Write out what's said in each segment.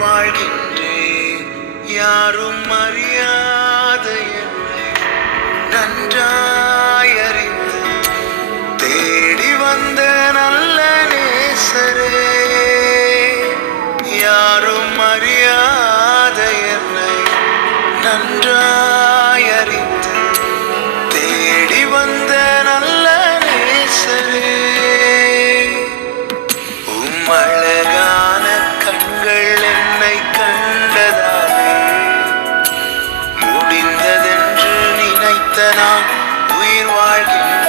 வாழ்கின்றேன். யாரும் அறியாத என்னை நன்றாய் அறிந்து தேடி வந்த நல்ல நேசரே, யாரும் அறியாத என்னை நன்றாய் அறிந்து தேடி வந்த நல்ல நேசரே, அழகான கண்கள் என்னை கண்டதாலே முடிந்ததென்று நினைத்த நான் உயிர் வாழ்கின்றேன்.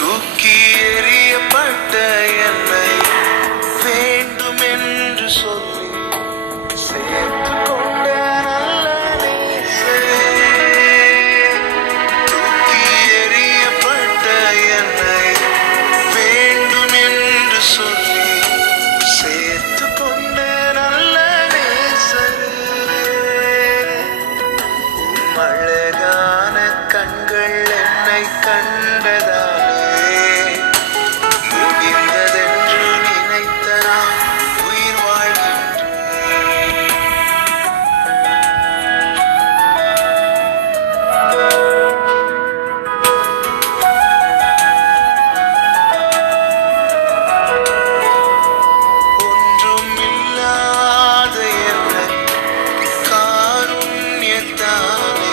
தூக்கி எறியப்பட்ட என்னை வேண்டும் என்று சொல்லி சேர்த்துக்கொண்ட நல்ல நேசரே, தூக்கி எறியப்பட்ட என்னை வேண்டும் என்று சொல்லி சேர்த்துக்கொண்ட நல்ல நேசரே, அழகான கண்கள் என்னை கண்டதாலே முடிந்ததென்று நினைத்த நான் உயிர் வாழ்கின்றேன். ஒன்றும் இல்லாத என்னை காருண்யத்தாலே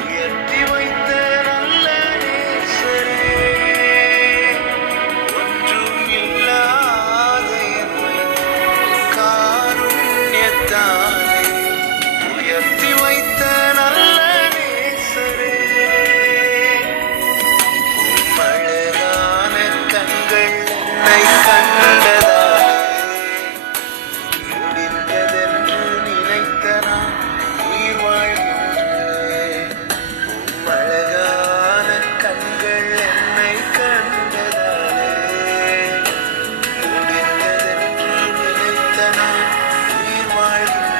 உயர்த்தி வைத்த நல்ல நேசரே, ஒன்றும் இல்லாத என்னை காருண்யத்தாலே உயர்த்தி வைத்த நல்ல நேசரே, அழகான கண்கள் என்னை கண்டதாலே முடிந்ததென்று நினைத்த நான் உயிர் வாழ்கின்றேன். அழகான கண்கள் என்னை கண்டதாலே முடிந்ததென்று நினைத்த நான் உயிர் வாழ்கின்றேன்.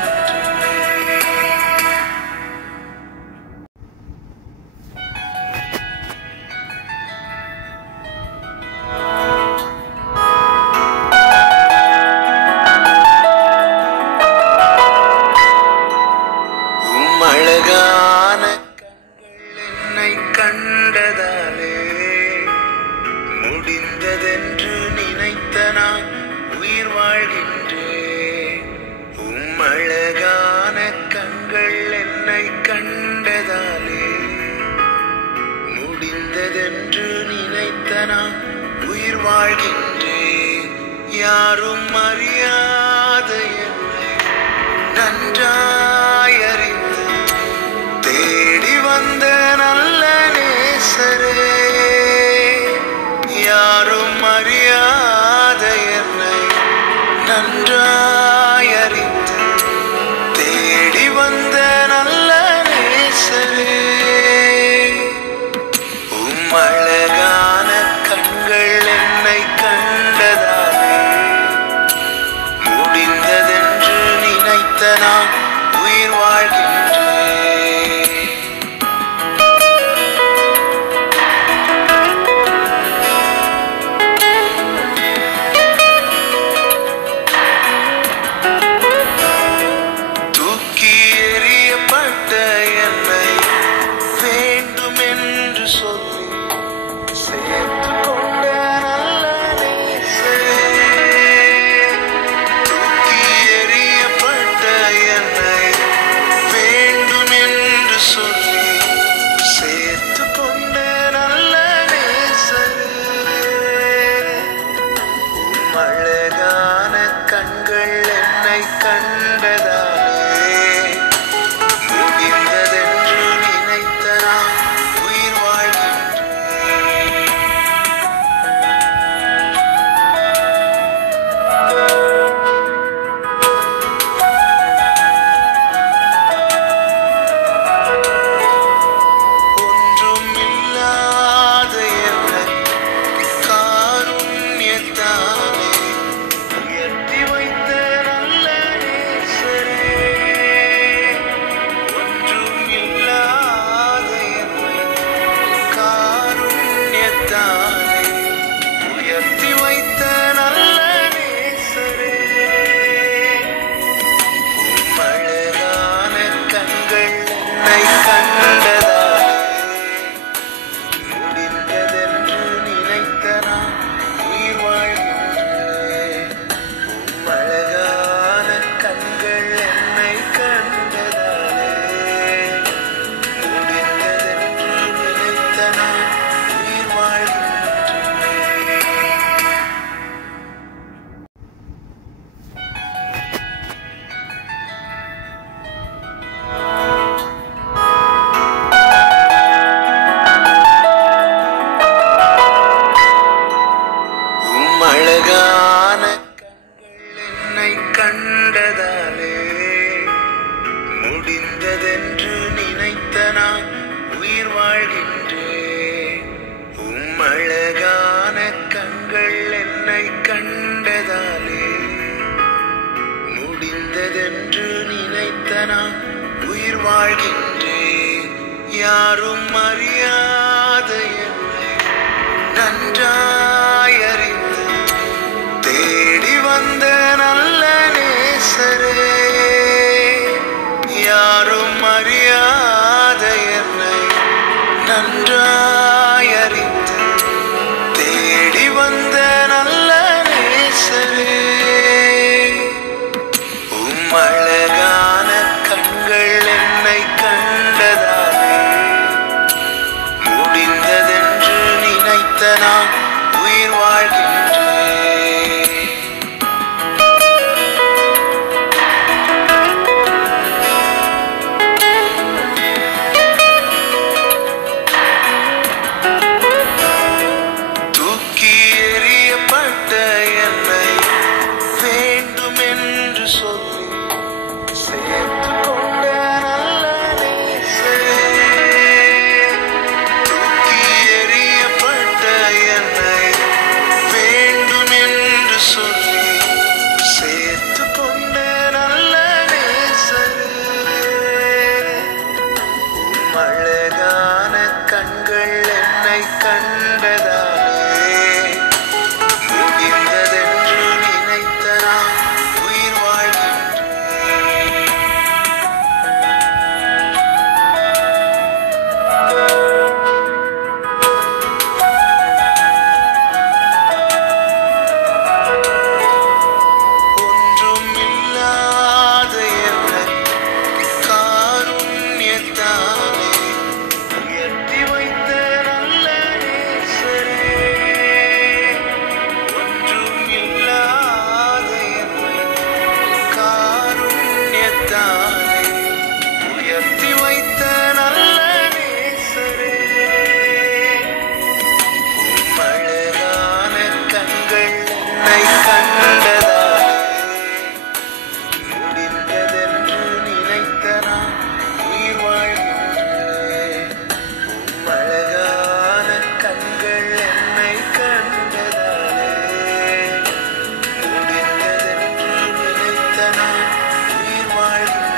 அழகான கண்கள் என்னை கண்டதாலே முடிந்ததென்று நினைத்த நான் உயிர் வாழ்கின்றேன். அழகான கண்கள் என்னை கண்டதாலே முடிந்ததென்று நினைத்த நான் உயிர் வாழ்கின்றேன். யாரும் அறியாத என்னை நன்றாய் அறிந்து தேடி வந்த நல்ல நேசரே, யாரும் அறியாத என்னை நன்றாய் அறிந்து தேடி வந்த நல்ல நேசரே, அழகான கண்கள் என்னை கண்டதாலே முடிந்ததென்று நினைத்த நான் உயிர் வாழ்கின்றேன். தூக்கி எறியப்பட்ட என்னை வேண்டும் என்று சொல்லி சேர்த்துக்கொண்ட நல்ல நேசரே, தூக்கி எறியப்பட்ட என்னை வேண்டும் என்று சொல்லி சேர்த்துக்கொண்ட நல்ல நேசரே, அழகான கண்கள் என்னை கண்டதாலே முடிந்ததென்று நினைத்த நான் உயிர் வாழ்கின்றேன். ஒன்றும் இல்லாத என்னை காருண்யத்தாலே உயர்த்தி வைத்த நல்ல நேசரே, வாழ்கின்றேன். யாரும் அறியாத என்னை நன்றாய் அறிந்து தேடி வந்த நல்ல நேசரே, யாரும் அறியாத என்னை நன்றாய் அறிந்து தேடி வந்த நல்ல நேசரே, அழகான கண்கள் என்னை கண்டதாலே முடிந்ததென்று நினைத்த நான் உயிர் வாழ்கின்றேன். தூக்கி எறியப்பட்ட என்னை வேண்டும் என்று சொல்லி சேர்த்துக்கொண்ட நல்ல நேசரே, தூக்கி எறியப்பட்ட என்னை வேண்டும் என்று சொல்லி சேர்த்துக்கொண்ட நல்ல நேசரே, அழகான கண்கள் என்னை கண்டதாலே முடிந்ததென்று நினைத்த நான் உயிர் வாழ்கின்றேன். ஒன்றும் இல்லாத என்னை காருண்யத்தாலே உயர்த்தி வைத்த நல்ல நேசரே, ஒன்றும் இல்லாத என்னை காருண்யத்தாலே உயர்த்தி வைத்த நல்ல நேசரே, அழகான கண்கள் என்னை கண்டதாலே முடிந்ததென்று நினைத்த நான் உயிர் வாழ்கின்றேன். அழகான கண்கள் என்னை கண்டதாலே முடிந்ததென்று நினைத்த நான் உயிர் வாழ்கின்றேன்.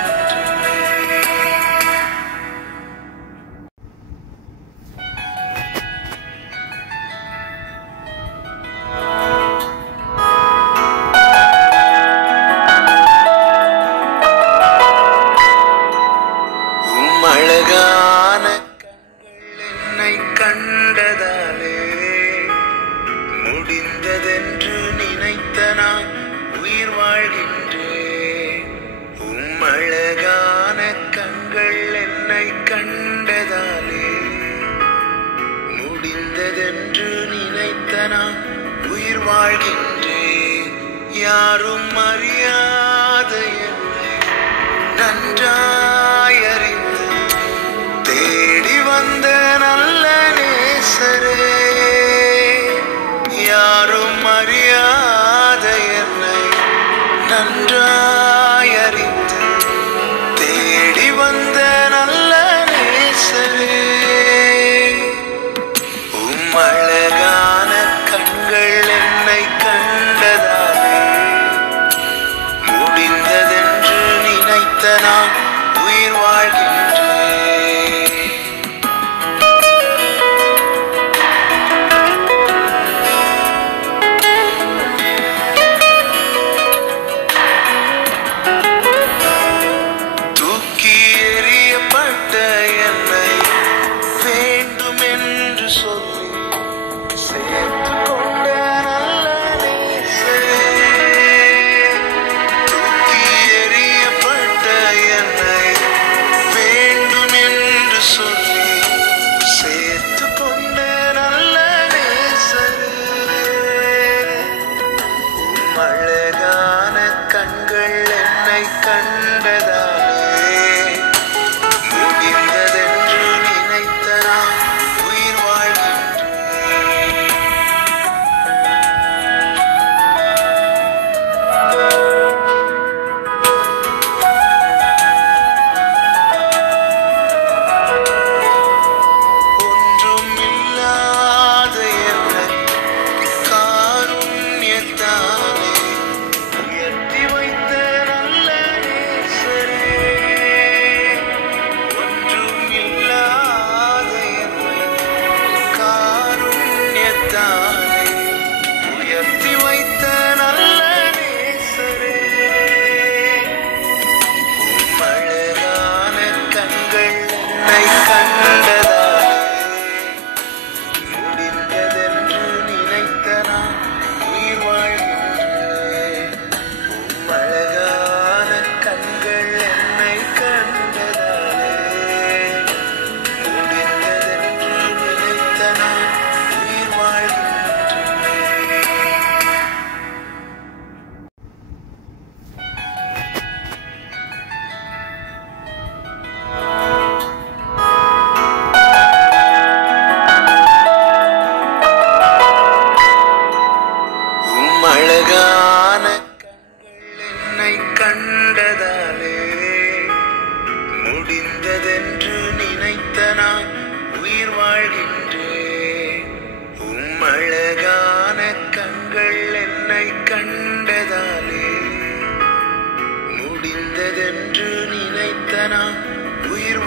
அழகான கண்கள் என்னை கண்டதாலே முடிந்ததென்று நினைத்த நான் உயிர் வாழ்கின்றேன். அழகான கண்கள் என்னை கண்டதாலே முடிந்ததென்று நினைத்த நான் உயிர் வாழ்கின்றேன். யாரும் அறியாத என்னை நன்றாய் அறிந்து தேடி வந்த நல்ல நேசரே, யாரும் அறியாத என்னை நன்றாய் அறிந்து தேடி வந்த நல்ல நேசரே, அழகான கண்கள் என்னை கண்டதாலே முடிந்ததென்று நினைத்த நான் உயிர் வாழ்கின்றேன். தூக்கி எறியப்பட்ட என்னை வேண்டும் என்று சொல்லி சேர்த்துக்கொண்ட நல்ல நேசரே, தூக்கி எறியப்பட்ட என்னை வேண்டும் என்று சொல்லி சேர்த்துக்கொண்ட நல்ல நேசரே, அழகான கண்கள் என்னை கண்டதாலே முடிந்ததென்று நினைத்த நான் உயிர் வாழ்கின்றேன். ஒன்றும் இல்லாத என்னை காருண்யத்தாலே உயர்த்தி வைத்த நல்ல நேசரே,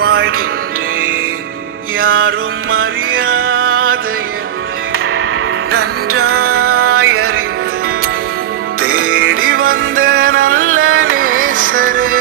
வாழ்கின்றேன். யாரும் அறியாத என்னை நன்றாய் அறிந்து தேடி வந்த நல்ல நேசரே,